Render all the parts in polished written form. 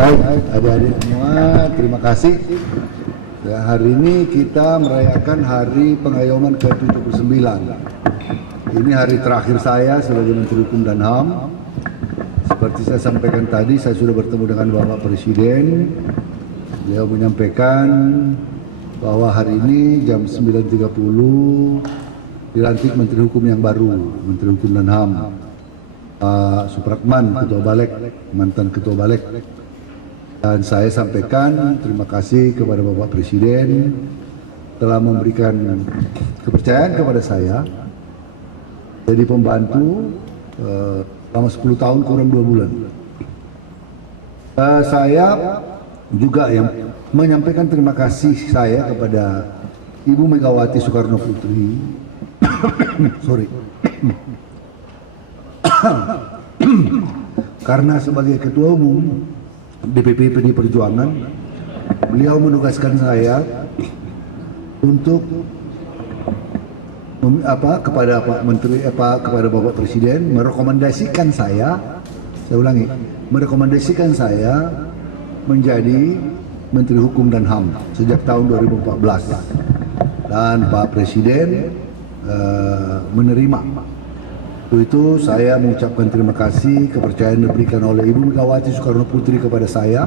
Baik, adik-adik semua, terima kasih. Ya, hari ini kita merayakan Hari Pengayoman ke-79. Ini hari terakhir saya sebagai Menteri Hukum dan HAM. Seperti saya sampaikan tadi, saya sudah bertemu dengan Bapak Presiden. Beliau menyampaikan bahwa hari ini jam 9.30 dilantik Menteri Hukum yang baru, Menteri Hukum dan HAM. Pak Supratman, Ketua Balek, mantan Ketua Balek. Dan saya sampaikan terima kasih kepada Bapak Presiden telah memberikan kepercayaan kepada saya jadi pembantu selama 10 tahun kurang 2 bulan. Saya juga yang menyampaikan terima kasih saya kepada Ibu Megawati Soekarno Putri. Sorry. Karena sebagai Ketua Umum DPP PD Perjuangan, beliau menugaskan saya untuk kepada Pak Menteri kepada Bapak Presiden merekomendasikan saya ulangi, merekomendasikan saya menjadi Menteri Hukum dan HAM sejak tahun 2014, dan Pak Presiden menerima. Itu saya mengucapkan terima kasih kepercayaan diberikan oleh Ibu Megawati Soekarno Putri kepada saya,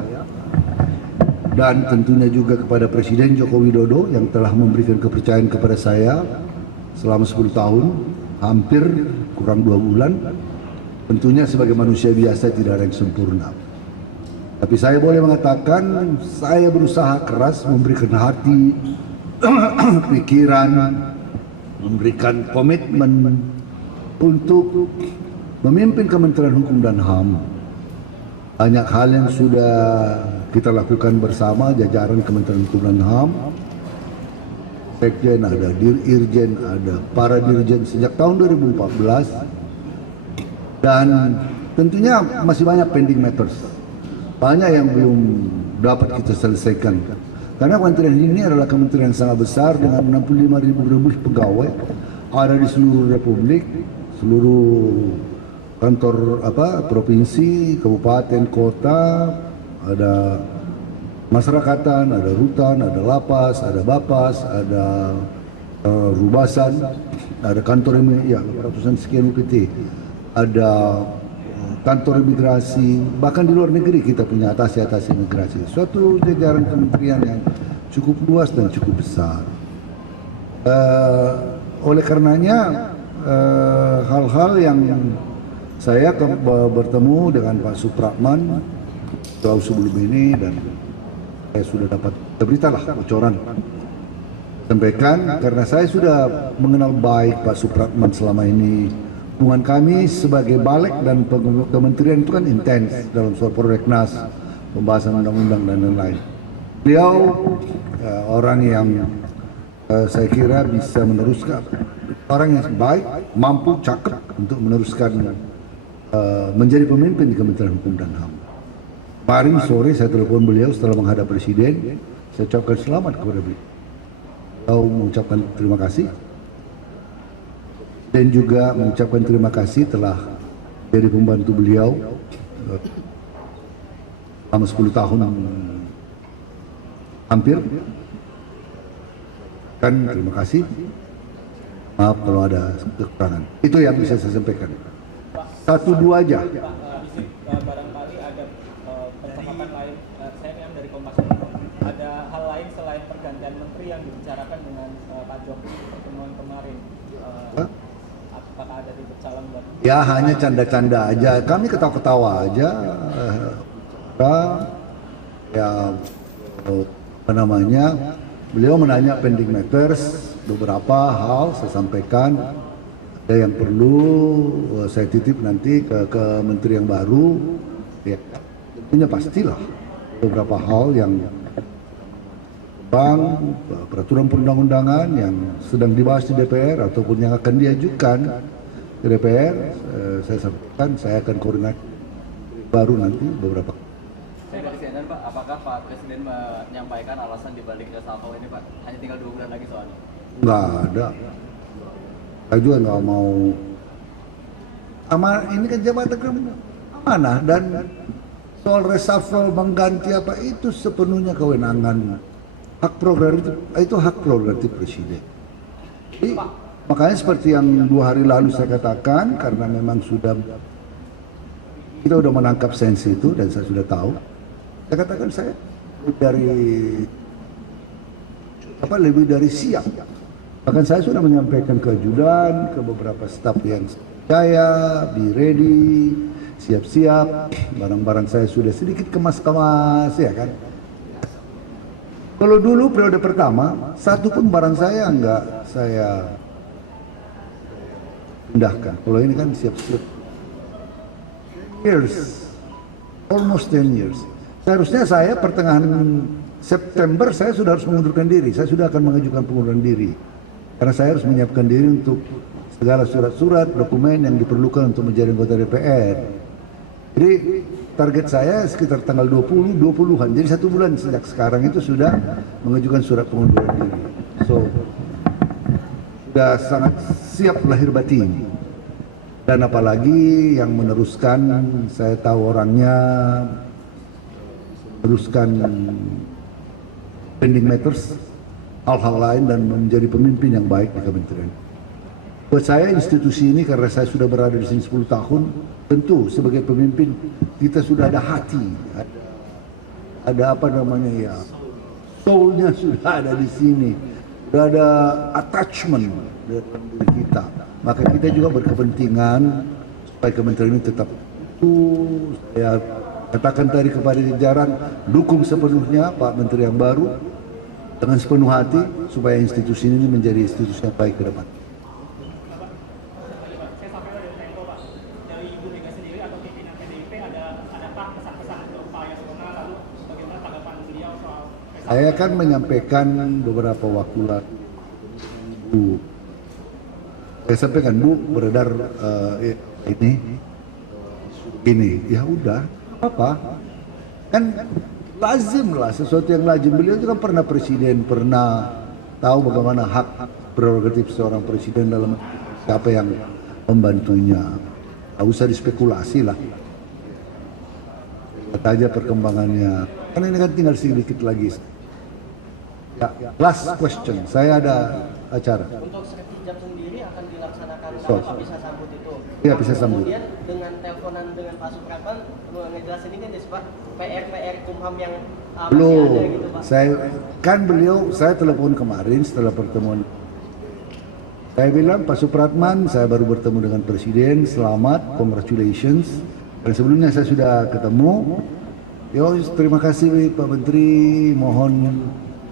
dan tentunya juga kepada Presiden Joko Widodo yang telah memberikan kepercayaan kepada saya selama 10 tahun, hampir kurang 2 bulan. Tentunya sebagai manusia biasa tidak ada yang sempurna. Tapi saya boleh mengatakan saya berusaha keras memberikan hati, pikiran, memberikan komitmen untuk memimpin Kementerian Hukum dan HAM. Banyak hal yang sudah kita lakukan bersama jajaran Kementerian Hukum dan HAM. Sekjen ada, Dirjen ada, para dirjen sejak tahun 2014. Dan tentunya masih banyak pending matters. Banyak yang belum dapat kita selesaikan. Karena kementerian ini adalah kementerian yang sangat besar dengan 65.000 lebih pegawai ada di seluruh Republik, seluruh kantor provinsi, kabupaten, kota, ada masyarakatan, ada rutan, ada lapas, ada bapas, ada rubasan, ada kantor ratusan sekian UPT, ada kantor imigrasi, bahkan di luar negeri kita punya atasi imigrasi. Suatu jajaran kementerian yang cukup luas dan cukup besar. Oleh karenanya hal-hal yang saya bertemu dengan Pak Supratman jauh sebelum ini, dan saya sudah dapat beritalah bocoran sampaikan karena saya sudah mengenal baik Pak Supratman selama ini. Hubungan kami sebagai Balek dan kementerian itu kan intens dalam soal prolegnas, pembahasan undang-undang dan lain-lain. Beliau orang yang saya kira bisa meneruskan, orang yang baik, mampu, cakep untuk meneruskan menjadi pemimpin di Kementerian Hukum dan HAM. Kemarin sore saya telepon beliau setelah menghadap Presiden, saya ucapkan selamat kepada beliau. Saya mengucapkan terima kasih dan juga mengucapkan terima kasih telah jadi pembantu beliau selama 10 tahun hampir. Dan terima kasih. Maaf kalau ada kekurangan. Itu yang bisa saya sampaikan. 1-2 aja. Barangkali ada percakapan lain. Saya yang dari Kompas. Ada hal lain selain pergantian menteri yang dibicarakan dengan Pak Jokowi di pertemuan kemarin. Apakah ada titik calon buat? Ya hanya canda-canda aja. Kami ketawa-ketawa aja. Ya apa namanya? Beliau menanya pending matters, beberapa hal saya sampaikan. Ada yang perlu saya titip nanti ke menteri yang baru. Ya, tentunya pastilah beberapa hal yang peraturan perundang-undangan yang sedang dibahas di DPR ataupun yang akan diajukan ke DPR, saya sampaikan saya akan koordinasi baru nanti beberapa. Saya dari CNN Pak, apakah Pak Presiden menyampaikan alasan dibalik reshuffle ini Pak? Hanya tinggal 2 bulan lagi soalnya. Nggak ada. Saya juga nggak mau. Ini kan jabatan amanah dan soal reshuffle mengganti apa itu sepenuhnya kewenangan hak prerogatif presiden. Jadi, makanya seperti yang 2 hari lalu saya katakan, karena memang kita sudah menangkap sensi itu dan saya sudah tahu, saya katakan saya lebih dari siap. Bahkan saya sudah menyampaikan ke ajudan, ke beberapa staf yang saya, be ready, siap-siap, barang-barang saya sudah sedikit kemas-kemas, ya kan. Kalau dulu periode pertama, satu pun barang saya enggak saya pindahkan. Kalau ini kan siap-siap. Almost 10 years. Seharusnya saya pertengahan September saya sudah harus mengundurkan diri. Saya sudah akan mengajukan pengunduran diri. Karena saya harus menyiapkan diri untuk segala surat-surat, dokumen yang diperlukan untuk menjadi anggota DPR. Jadi target saya sekitar tanggal 20-an. Jadi 1 bulan sejak sekarang itu sudah mengajukan surat pengunduran diri. So, sudah sangat siap lahir batin. Dan apalagi yang meneruskan, saya tahu orangnya, meneruskan pending matters, hal-hal lain dan menjadi pemimpin yang baik di kementerian. Buat saya institusi ini karena saya sudah berada di sini 10 tahun, tentu sebagai pemimpin kita sudah ada hati, ada apa namanya ya, soulnya sudah ada di sini, sudah ada attachment dalam diri kita. Maka kita juga berkepentingan supaya kementerian ini tetap utuh. Saya katakan tadi kepada jajaran, dukung sepenuhnya Pak Menteri yang baru dengan sepenuh hati supaya institusi ini menjadi institusi yang baik ke depan. Saya sampai dari Tempo, Pak. Dari Ibu Mega sendiri atau pimpinan PDIP adakah pesan-pesan atau upaya sebenarnya, lalu bagaimana tanggapan beliau soal Saya akan menyampaikan beberapa waktu lalu, Bu. Saya sampaikan, Bu, beredar ini, ya udah, apa? Kan lazim lah, sesuatu yang lazim. Beliau itu kan pernah presiden, pernah tahu bagaimana hak prerogatif seorang presiden dalam siapa yang membantunya. Tak usah dispekulasi lah. Lihat aja perkembangannya. Kan ini kan tinggal sedikit lagi. Ya, last question. Saya ada acara. Untuk sertijab sendiri akan dilaksanakan So. Pak bisa sambut itu. Iya, bisa sambut. Kemudian dengan teleponan dengan Pak Supratman ngejelasin ini kan Pak PR Kumham yang masih Belum, ada gitu Pak. saya telepon kemarin setelah pertemuan. Saya bilang Pak Supratman, saya baru bertemu dengan Presiden, selamat, congratulations. Dan sebelumnya saya sudah ketemu. Yo, terima kasih Pak Menteri, mohon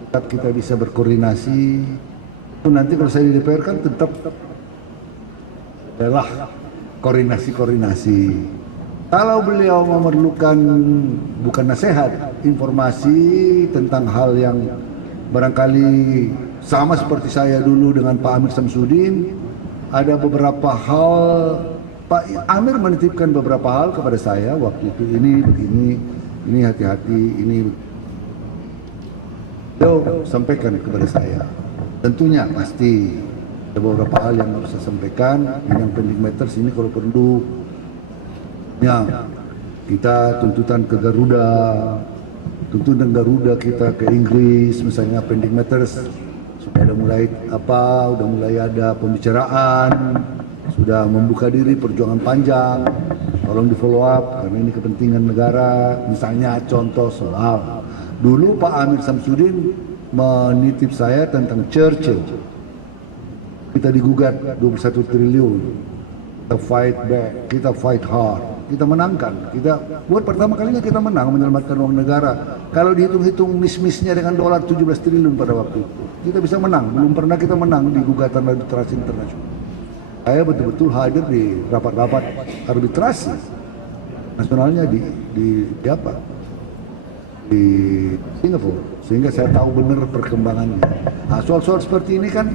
tetap kita bisa berkoordinasi. Itu nanti kalau saya di DPR kan tetap adalah koordinasi. Kalau beliau memerlukan bukan nasihat, informasi tentang hal yang barangkali sama seperti saya dulu dengan Pak Amir Samsudin, ada beberapa hal Pak Amir menitipkan beberapa hal kepada saya waktu itu, ini begini, ini hati-hati, ini beliau sampaikan kepada saya. Tentunya pasti ada beberapa hal yang harus saya sampaikan. Yang pending matters ini kalau perlu ya kita tuntutan ke Garuda, tuntutan Garuda kita ke Inggris misalnya pending matters sudah mulai ada pembicaraan, sudah membuka diri perjuangan panjang, tolong di follow up karena ini kepentingan negara. Misalnya contoh soal dulu Pak Amir Samsudin menitip saya tentang Churchill. Kita digugat 21 triliun. Kita fight back, kita fight hard. Kita menangkan. Buat pertama kalinya kita menang menyelamatkan uang negara. Kalau dihitung-hitung miss-missnya dengan dolar 17 triliun pada waktu itu, kita bisa menang. Belum pernah kita menang di gugatan arbitrasi internasional. Saya betul-betul hadir di rapat-rapat arbitrasi nasionalnya di Singapura, sehingga saya tahu benar perkembangannya. Nah, soal-soal seperti ini kan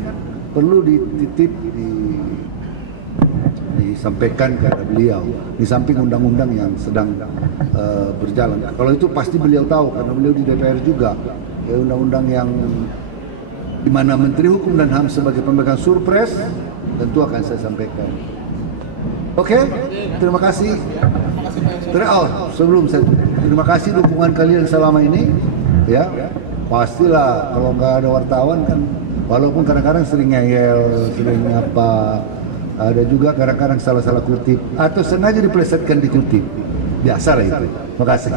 perlu disampaikan kepada beliau di samping undang-undang yang sedang berjalan. Kalau itu pasti beliau tahu karena beliau di DPR juga. Ya, undang-undang yang di mana Menteri Hukum dan HAM sebagai pemegang surpres tentu akan saya sampaikan. Oke, terima kasih. Sebelum saya terima kasih dukungan kalian selama ini, ya pastilah kalau nggak ada wartawan kan, walaupun kadang-kadang sering ngeyel, sering apa, ada juga kadang-kadang salah-salah kutip atau sengaja dipelesetkan di kutip, biasa lah itu. Terima kasih.